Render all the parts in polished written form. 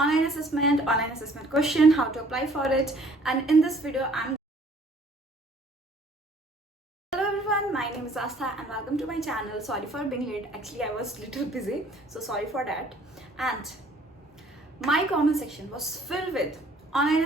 online assessment question, how to apply for it, and in this video Hello everyone, my name is Astha and welcome to my channel. Sorry for being late, actually I was little busy, so sorry for that. And my comment section was filled with online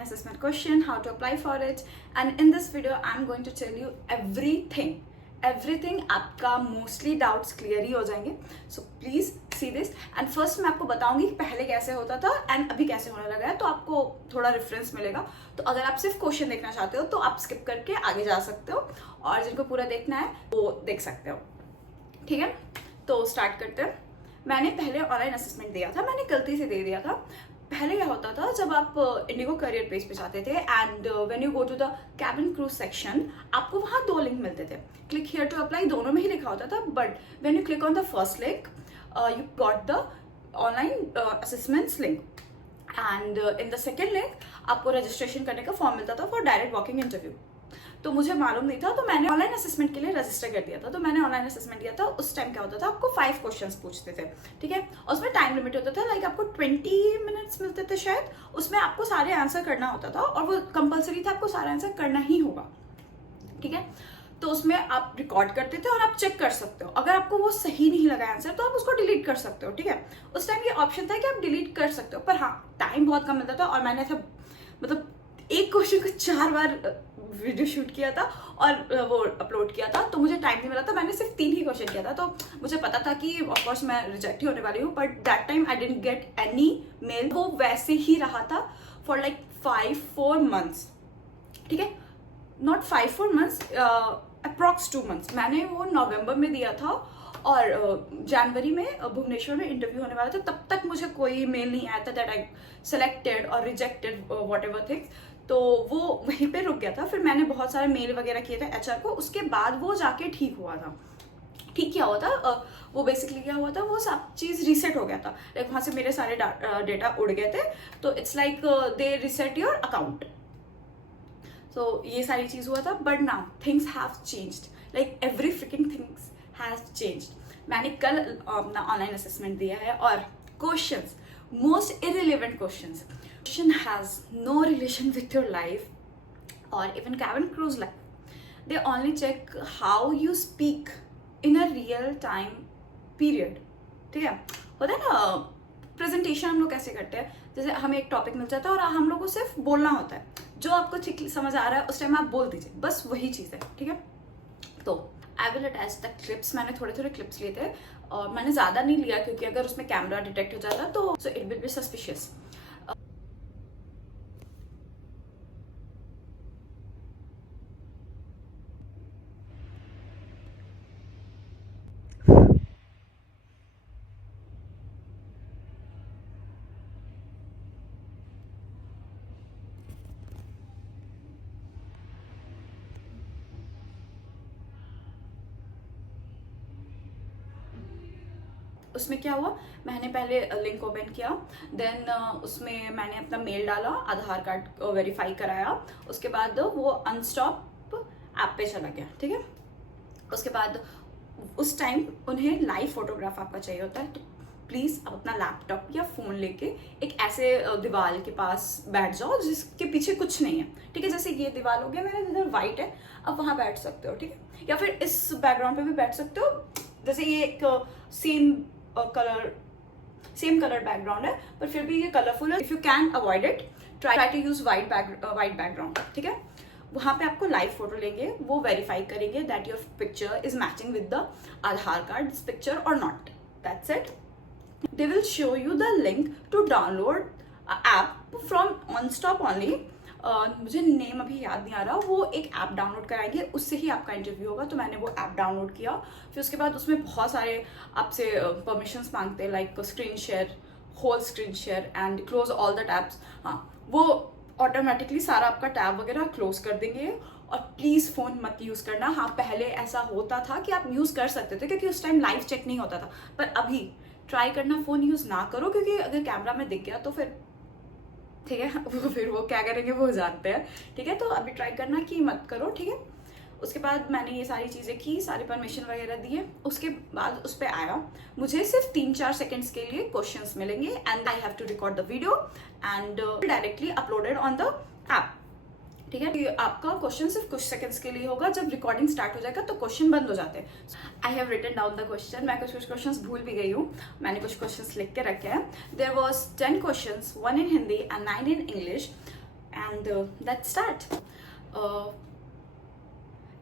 assessment question, how to apply for it, and in this video I'm going to tell you everything आपका mostly doubts clear ही हो जाएंगे. So please see this and first मैं आपको बताऊंगी कि पहले कैसे होता था एंड अभी कैसे होने लगा है, तो आपको थोड़ा रेफरेंस मिलेगा. तो अगर आप सिर्फ क्वेश्चन देखना चाहते हो तो आप स्किप करके आगे जा सकते हो, और जिनको पूरा देखना है वो देख सकते हो. ठीक है, तो स्टार्ट करते हैं. मैंने पहले ऑनलाइन असेसमेंट दिया था, मैंने गलती से दे दिया था. पहले क्या होता था, जब आप इंडिगो करियर पेज पे जाते थे and when you go to the cabin crew section, आपको वहाँ 2 लिंक मिलते थे. क्लिक हियर टू अप्लाई दोनों में ही लिखा होता था, but when you click on the first link you got the online assessments link, and in the second link आपको रजिस्ट्रेशन करने का फॉर्म मिलता था फॉर डायरेक्ट वॉकिंग इंटरव्यू. तो मुझे मालूम नहीं था, तो मैंने ऑनलाइन असेसमेंट के लिए रजिस्टर कर दिया था. तो मैंने ऑनलाइन असेसमेंट दिया था. उस टाइम क्या होता था, आपको 5 क्वेश्चंस पूछते थे. ठीक है, और उसमें टाइम लिमिट होता था, लाइक आपको 20 मिनट्स मिलते थे शायद. उसमें आपको सारे आंसर करना होता था और वो कंपलसरी था, आपको सारे आंसर करना ही होगा. ठीक है, तो उसमें आप रिकॉर्ड करते थे और आप चेक कर सकते हो. अगर आपको वो सही नहीं लगा आंसर तो आप उसको डिलीट कर सकते हो. ठीक है, उस टाइम ये ऑप्शन था कि आप डिलीट कर सकते हो, पर हाँ टाइम बहुत कम मिलता था. और मैंने ऐसा मतलब एक क्वेश्चन को 4 बार वीडियो शूट किया था और वो अपलोड किया था, तो मुझे टाइम नहीं मिला था. मैंने सिर्फ 3 ही क्वेश्चन किया था, तो मुझे पता था कि ऑफकोर्स मैं रिजेक्ट ही होने वाली हूँ. But that time I didn't get any mail. वो वैसे ही रहा था फॉर लाइक 5-4 मंथ्स. ठीक है, नॉट 5-4 मंथ्स, अप्रॉक्स 2 मंथ्स. मैंने वो नवंबर में दिया था और जनवरी में भुवनेश्वर में इंटरव्यू होने वाला था. तब तक मुझे कोई मेल नहीं आया था दैट आई सेलेक्टेड और रिजेक्टेड वॉट एवर थिंग्स. तो वो वहीं पे रुक गया था. फिर मैंने बहुत सारे मेल वगैरह किए थे एचआर को. उसके बाद वो जाके ठीक हुआ था. ठीक क्या हुआ था, वो बेसिकली क्या हुआ था, वो सब चीज़ रीसेट हो गया था. लाइक वहाँ से मेरे सारे डेटा उड़ गए थे. तो it's like they reset your account. So ये सारी चीज़ हुआ था. But now things have changed, like every freaking things has changed. मैंने कल अपना ऑनलाइन असेसमेंट दिया है और questions, most irrelevant questions, question has no relation with your life or even cabin crew's life. They only check how you speak in a real time period. ठीक है, होता है ना प्रेजेंटेशन हम लोग कैसे करते हैं, जैसे हमें एक टॉपिक मिल जाता है और हम लोग को सिर्फ बोलना होता है. जो आपको ठीक समझ आ रहा है उस टाइम आप बोल दीजिए, बस वही चीज़ है. ठीक है, तो I will attach the clips. मैंने थोड़े क्लिप्स लिए थे और मैंने ज़्यादा नहीं लिया, क्योंकि अगर उसमें कैमरा डिटेक्ट हो जाता तो so it will be suspicious. उसमें क्या हुआ, मैंने पहले लिंक ओपन किया, देन उसमें मैंने अपना मेल डाला, आधार कार्ड वेरीफाई कराया. उसके बाद वो अनस्टॉप ऐप पे चला गया. ठीक है, उसके बाद उस टाइम उन्हें लाइव फोटोग्राफ आपका चाहिए होता है. तो प्लीज़ आप अपना लैपटॉप या फ़ोन लेके एक ऐसे दीवार के पास बैठ जाओ जिसके पीछे कुछ नहीं है. ठीक है, जैसे ये दीवार हो गया मेरा, जिधर वाइट है, आप वहाँ बैठ सकते हो. ठीक है, या फिर इस बैकग्राउंड पे भी बैठ सकते हो. जैसे ये एक सेम कलर बैकग्राउंड है, पर फिर भी ये कलरफुल है. If you can avoid it, try to use white background. ठीक है, वहाँ पे आपको लाइव फोटो लेंगे, वो वेरीफाई करेंगे that your picture is matching with the Aadhaar card this picture और not. That's it. They will show you the link to download app from onestop only. मुझे नेम अभी याद नहीं आ रहा. वो एक ऐप डाउनलोड कराएंगे, उससे ही आपका इंटरव्यू होगा. तो मैंने वो ऐप डाउनलोड किया. फिर उसके बाद उसमें बहुत सारे आपसे परमिशंस मांगते हैं, like screen share, whole screen share and close all the tabs. हाँ, वो ऑटोमेटिकली सारा आपका टैब वगैरह क्लोज कर देंगे. और प्लीज़ फ़ोन मत यूज़ करना. हाँ, पहले ऐसा होता था कि आप यूज़ कर सकते थे क्योंकि उस टाइम लाइव चेक नहीं होता था, पर अभी ट्राई करना फ़ोन यूज़ ना करो, क्योंकि अगर कैमरा में दिख गया तो फिर ठीक है, फिर वो क्या करेंगे वो जानते हैं. ठीक है, तो अभी ट्राई करना कि मत करो. ठीक है, उसके बाद मैंने ये सारी चीज़ें की, सारी परमिशन वगैरह दिए, उसके बाद उस पर आया। मुझे सिर्फ 3-4 सेकेंड्स के लिए क्वेश्चंस मिलेंगे and I have to record the video and directly uploaded on the app. ठीक है, आपका क्वेश्चन सिर्फ कुछ सेकंड्स के लिए होगा, जब रिकॉर्डिंग स्टार्ट हो जाएगा तो क्वेश्चन बंद हो जाते हैं। I have written down the question, मैं कुछ क्वेश्चंस भूल भी गई हूँ, मैंने कुछ क्वेश्चंस लिख के रखे हैं। There was 10 questions, 1 in Hindi and 9 in English and let's start.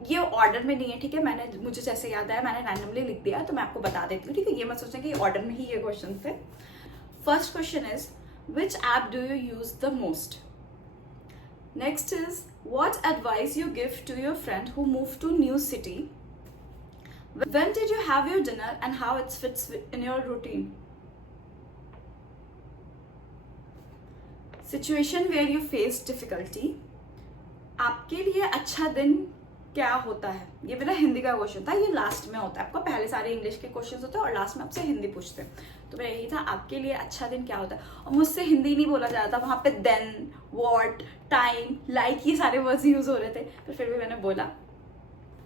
ये ऑर्डर में नहीं है, ठीक है, मुझे जैसे याद आया मैंने रैंडमली लिख दिया, तो मैं आपको बता देती हूँ, ठीक है। ये मत सोचें कि ऑर्डर में ही ये क्वेश्चन थे। First question is which app do you use the most? Next is, what advice you give to your friend who moved to new city? When did you have your dinner and how it fits in your routine? Situation where you face difficulty. आपके लिए अच्छा दिन क्या होता है? ये मेरा हिंदी का क्वेश्चन था, ये लास्ट में होता है। आपको पहले सारे इंग्लिश के क्वेश्चंस होते हैं और लास्ट में आपसे हिंदी पूछते हैं। तो मेरा यही था, आपके लिए अच्छा दिन क्या होता है। और मुझसे हिंदी नहीं बोला जाता, वहाँ पे देन, व्हाट, टाइम, लाइक, ये सारे वर्ड्स यूज हो रहे थे, पर फिर भी मैंने बोला।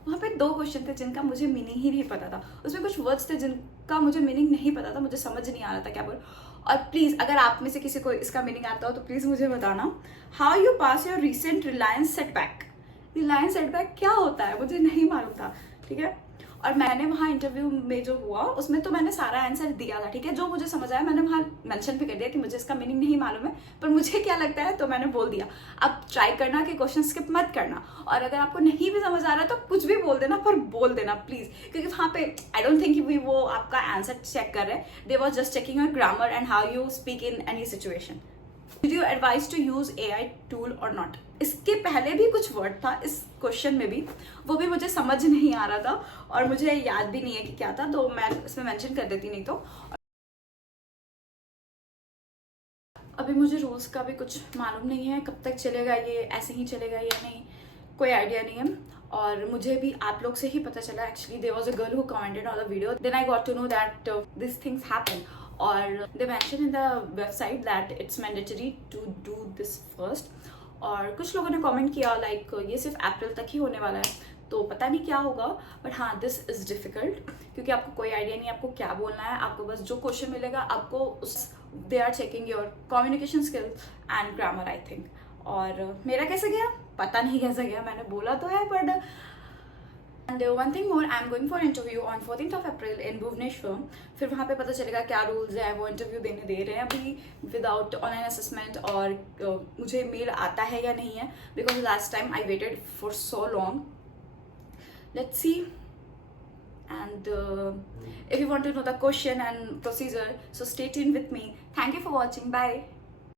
वहाँ पे 2 क्वेश्चन थे जिनका मुझे मीनिंग ही नहीं पता था। उसमें कुछ वर्ड्स थे जिनका मुझे मीनिंग नहीं पता था, मुझे समझ नहीं आ रहा था क्या बोल। और प्लीज अगर आप में से किसी को इसका मीनिंग आता हो तो प्लीज मुझे बताना। How you pass your recent Reliance setback? Reliance setback क्या होता है मुझे नहीं मालूम था, ठीक है। और मैंने वहाँ इंटरव्यू में जो हुआ उसमें तो मैंने सारा आंसर दिया था, ठीक है। जो मुझे समझ आया मैंने वहाँ मेंशन भी कर दिया कि मुझे इसका मीनिंग नहीं मालूम है, पर मुझे क्या लगता है तो मैंने बोल दिया। अब ट्राई करना कि क्वेश्चन स्किप मत करना, और अगर आपको नहीं भी समझ आ रहा है तो कुछ भी बोल देना, पर बोल देना प्लीज, क्योंकि वहाँ पे आई डोंट थिंक कि वो आपका आंसर चेक कर रहे हैं। They was just checking your grammar and how you speak in any situation. Did you advise to use AI tool or not? इसके पहले भी कुछ वर्ड था इस क्वेश्चन में भी, वो भी मुझे समझ नहीं आ रहा था और मुझे याद भी नहीं है कि क्या था, तो मैं इसमें मेंशन कर देती नहीं तो। अभी मुझे रूल्स का भी कुछ मालूम नहीं है, कब तक चलेगा ये, ऐसे ही चलेगा या नहीं, कोई आइडिया नहीं है। और मुझे भी आप लोग से ही पता चला, actually there was a girl who commented on the video, then I got to know that this things happen. और they mention in the website that it's mandatory to do this first. और कुछ लोगों ने comment किया like ये सिर्फ अप्रैल तक ही होने वाला है, तो पता नहीं क्या होगा, बट हाँ दिस इज डिफिकल्ट, क्योंकि आपको कोई आइडिया नहीं आपको क्या बोलना है। आपको बस जो क्वेश्चन मिलेगा आपको उस they are checking your communication skills and grammar I think. और मेरा कैसे गया पता नहीं कैसे गया, मैंने बोला तो है, but and one thing more, I am going for interview on 14th of April इन भुवनेश्वर। फिर वहाँ पे पता चलेगा क्या रूल्स है, वो इंटरव्यू देने दे रहे हैं अभी विदाउट ऑनलाइन असेसमेंट, और मुझे मेल आता है या नहीं है, because last time I waited for so long. Let's see. And if you want to know the question and procedure, so stay tuned with me. Thank you for watching. Bye.